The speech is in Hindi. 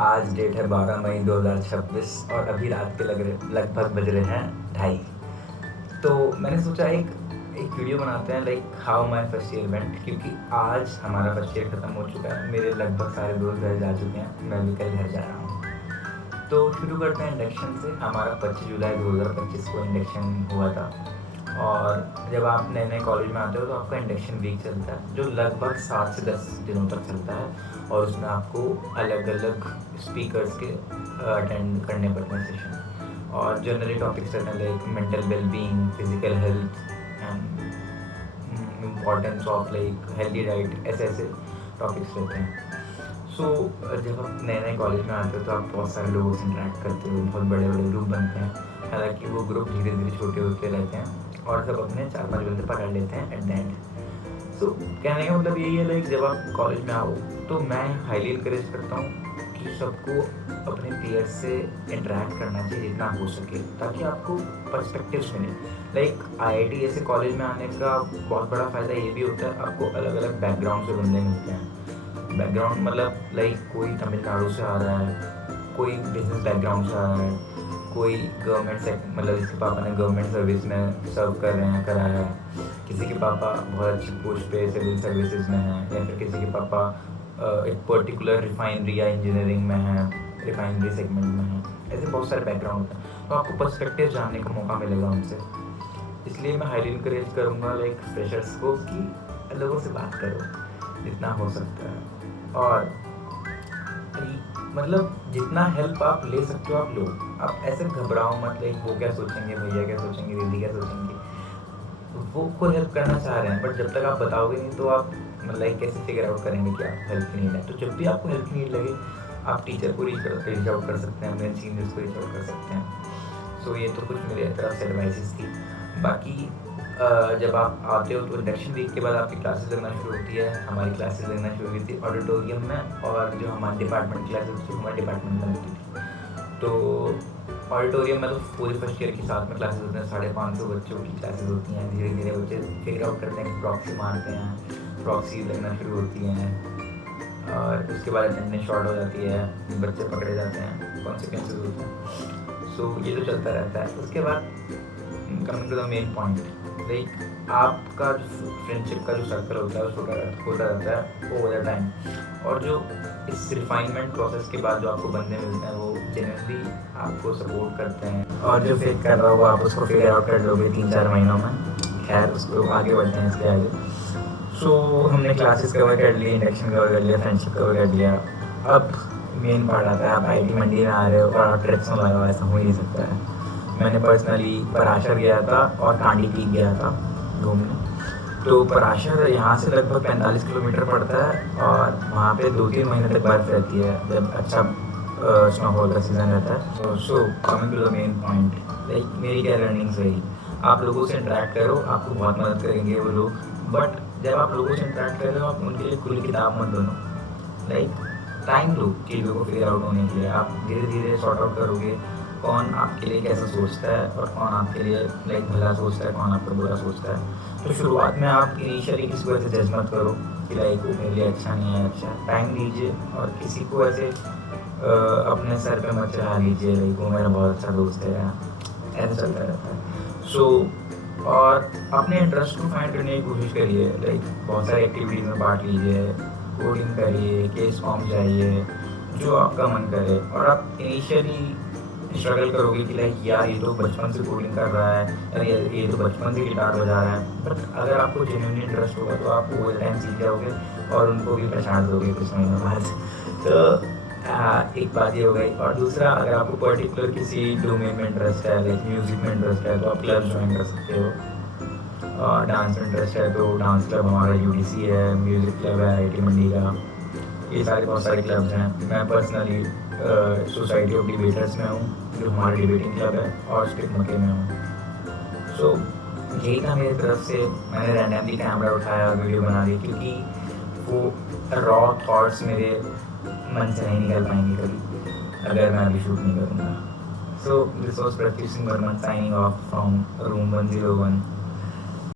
आज डेट है 12 मई 2026 और अभी रात के लगभग बज रहे हैं 2:30। तो मैंने सोचा एक वीडियो बनाते हैं like how my first year went, क्योंकि आज हमारा फर्स्ट ईयर ख़त्म हो चुका है। मेरे लगभग सारे दोस्त घर जा चुके हैं, मैं भी कल घर जा रहा हूँ। तो शुरू करते हैं इंडक्शन से। हमारा 25 जुलाई 2025 को इंडक्शन हुआ था। और जब आप नए नए कॉलेज में आते हो तो आपका इंडक्शन वीक चलता है, जो लगभग 7 से 10 दिनों तक चलता है। और उसमें आपको अलग अलग स्पीकर्स के अटेंड करने पड़ते हैं सेशन। और जनरली टॉपिक्स रहते हैं like mental wellbeing, physical health and importance of like healthy diet, ऐसे टॉपिक्स रहते हैं। सो जब आप नए नए कॉलेज में आते हो तो आप बहुत सारे लोगों से इंटरेक्ट करते हो, बहुत बड़े बड़े ग्रुप बनते हैं। हालांकि वो ग्रुप धीरे धीरे छोटे होते रहते हैं और सब अपने 4-5 बंदे पकड़ लेते हैं एट द एंड। सो कहने का मतलब यही है लाइक जब आप कॉलेज में आओ तो मैं हाईली इनकरेज करता हूँ कि सबको अपने पीयर्स से इंटरेक्ट करना चाहिए जितना हो सके, ताकि आपको पर्सपेक्टिव्स मिले। लाइक IIT ऐसे कॉलेज में आने का बहुत बड़ा फ़ायदा ये भी होता है, आपको अलग अलग बैकग्राउंड से बंदे मिलते हैं। बैकग्राउंड मतलब लाइक कोई तमिलनाडु से आ रहा है, कोई बिजनेस बैकग्राउंड से आ रहा है, कोई गवर्नमेंट से मतलब जिसके पापा ने गवर्नमेंट सर्विस में सर्व कर रहे हैं कराया है, किसी के पापा बहुत अच्छी पोस्ट पे सिविल सर्विसेज में हैं, या फिर किसी के पापा एक पर्टिकुलर रिफाइनरी या इंजीनियरिंग में है, रिफाइनरी सेगमेंट में है। ऐसे बहुत सारे बैकग्राउंड होते हैं, तो आपको पर्सपेक्टिव जानने का मौका मिलेगा उनसे। इसलिए मैं हाईली इंकरेज करूँगा लाइक फ्रेशर्स को कि लोगों से बात करो जितना हो सकता है। और मतलब जितना हेल्प आप ले सकते हो आप लो। आप ऐसे घबराओ मत लाइक वो क्या सोचेंगे, भैया क्या सोचेंगे, दीदी क्या सोचेंगे। वो खुद हेल्प करना चाह रहे हैं, बट जब तक आप बताओगे नहीं तो आप लाइक कैसे फिगर आउट करेंगे कि आप हेल्प नीड है। तो जब भी आपको हेल्प नीड लगे आप टीचर को रीच आउट कर सकते हैं, अपने सीनियर्स को रीच आउट कर सकते हैं। सो ये तो कुछ मेरे तरफ से एडवाइसेस थी। बाकी जब आप आते हो तो इंडक्शन वीक के बाद आपकी क्लासेस लगना शुरू होती है। हमारी क्लासेस लगना शुरू हुई थी ऑडिटोरियम में, और जो हमारे डिपार्टमेंट क्लासेस जो हमारे डिपार्टमेंट में लगती थी। तो ऑडिटोरियम में तो पूरी फर्स्ट ईयर की साथ में क्लासेस होते हैं, 550 बच्चों की क्लासेस होती हैं। धीरे धीरे बच्चे फिगर आउट करते हैं कि प्रॉक्सी मारते हैं, प्रॉक्सी लगना शुरू होती हैं, और उसके बाद अटेंडेंस शॉर्ट हो जाती है, बच्चे पकड़े जाते हैं, कॉन्सिक्वेंसेस होते हैं। सो ये तो चलता रहता है। उसके बाद coming to the main point, like आपका जो फ्रेंडशिप का जो सर्कल होता है वो होता रहता है ओवर द टाइम। और जो इस रिफाइनमेंट प्रोसेस के बाद जो आपको बंदे मिलते हैं वो जेन्युइनली आपको सपोर्ट करते हैं, और जो फेक कर रहा होगा आप उसको फिगर आउट कर लोगे 3-4 महीनों में। खैर उसको आगे बढ़ते हैं इसके आगे। सो हमने क्लासेस कवर कर ली, इंडक्शन कवर कर लिया, फ्रेंडशिप कवर कर लिया। अब मेन पार्ट आता है, आप IT मंडी में आ रहे हो और आप ट्रिप्स में लगा हुआ, ऐसा हो ही नहीं सकता है। मैंने पर्सनली पराशर गया था और कांडी पीक गया था घूमने। तो पराशर यहाँ से लगभग 45 किलोमीटर पड़ता है, और वहाँ पे 2-3 महीने तक बर्फ़ रहती है जब अच्छा स्नोफॉल का सीज़न रहता है। So coming to the main point, like मेरी क्या लर्निंग्स रही, आप लोगों से इंटरेक्ट करो, आपको बहुत मदद करेंगे वो लोग। बट जब आप लोगों से इंटरेक्ट कर रहे हो आप उनके लिए खुली किताब मत बनो। लाइक टाइम दो चीज़ों को फिगर आउट होने के लिए। आप धीरे धीरे सॉर्ट आउट करोगे कौन आपके लिए कैसा सोचता है और कौन आपके लिए लाइक भला सोचता है, कौन आपको बुरा सोचता है। तो शुरुआत में आप इनिशियली किसी को ऐसे जज मत करो कि लाइक वो मेरे लिए अच्छा नहीं है। अच्छा टाइम दीजिए, और किसी को ऐसे अपने सर पे मत चढ़ा लीजिए लाइक वो मेरा बहुत अच्छा दोस्त है, ऐसा चलता रहता है। सो और अपने इंटरेस्ट को फाइंड करने की कोशिश करिए। लाइक बहुत सारी एक्टिविटीज़ में बांट लीजिए, कोडिंग करिए, केस फॉर्म जाइए, जो आपका मन करे। और आप इनिशियली स्ट्रगल करोगे कि लाइक यार ये तो बचपन से कोडिंग कर रहा है, अरे ये तो बचपन से गिटार बजा रहा है। बट अगर आपको जेन्युइनली इंटरेस्ट होगा तो आप ओवर टाइम सीख जाओगे और उनको भी पहचान दोगे कुछ महीनों बाद। तो एक बात ये हो गई। और दूसरा, अगर आपको पर्टिकुलर किसी डोमेन में इंटरेस्ट है, लाइक म्यूज़िक में इंटरेस्ट है, तो आप क्लब ज्वाइन कर सकते हो। और डांस में इंटरेस्ट है तो डांस क्लब हमारा UDC है, म्यूज़िक क्लब है IIT मंडी का। ये सारे बहुत सारे क्लब्स हैं। मैं पर्सनली सोसाइटी ऑफ डिबेटर्स में हूँ, जो हमारा डिबेटिंग क्लब है, और स्टिक मके में हूँ। सो यही था मेरी तरफ से। मैंने रैंडमली कैमरा उठाया और वीडियो बना दी, क्योंकि वो रॉ थॉट्स मेरे मन से नहीं निकल पाएंगे कभी अगर मैं अभी शूट नहीं करूँगा। So this was Pratyush Singh Varman signing off from room 101।